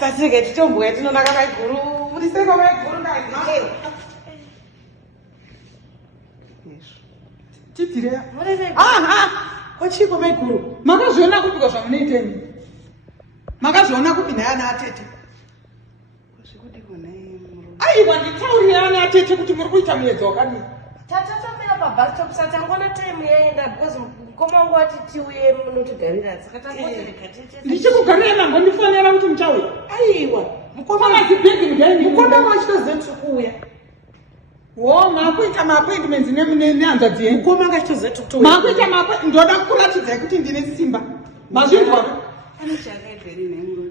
Sasike titombo yatinona kama iguru. Murise kama iguru kai. Titire. Wachiko kama iguru. Makazviona kupika zvamunoiteni. Makazviona kupi naye ana atete. Zvikuti kunai murume. Aiwa nditaurira ana atete kuti muri kuita muedza wakadini. Tatamira pabus stop satangona time yaenda because mukomangu ati tiuye munotigarira saka tangote katete. Ndichikugarira nango ndifanira kuti muchauya. Aiwa Mukoma zibhegi mugaini. mukoma wachitoziva kuti kuuya. Makuita maappointments nehanzvadzi yenyu. Mukoma ngachitoziva kuti kuuya. Makuita ndoda kuratidzai kuti ndine simba. Mazvinzwa. Pane chakaibheri nengurume.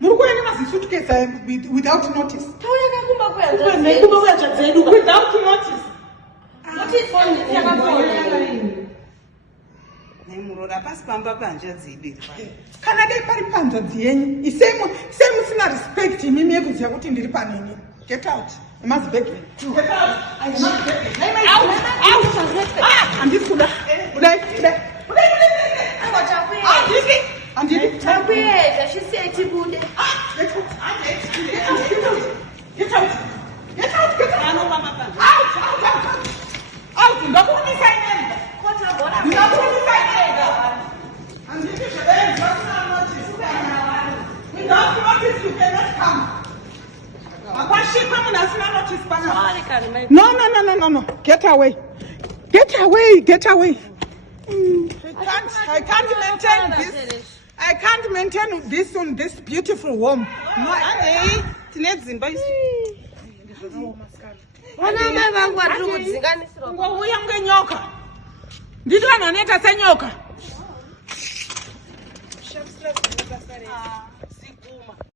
Muri kuenda mazisuitcase without notice. Tauya kakumba kuyanza. Kumba kuyanza dzedu without notice. Notice phone yakafona. Naimurora pasi pamba panjodzi idiri. Kana dai pari panjodzi yenyu. Isemu musina respect imimi yekuziva kuti ndiri panini. Get out. You must beg me. Get out. I must beg me. Out. Handisi kuda. Kudai. Anditi. Takuedza chiseti bude. Get out. Out. Ndakuonesa inenda. Ndakuonesa inenda. Anditi zvadai zvasina notice. Without notice you cannot come. Makwashikwa munhu asina notice pana. No. Get away. I can't maintain this. I can't maintain this on this beautiful home. No, Tine dzimba isi. Vana mai vangu vari kudzinganisira. ngouya ngenyoka. Nditi vanhu vanoita senyoka.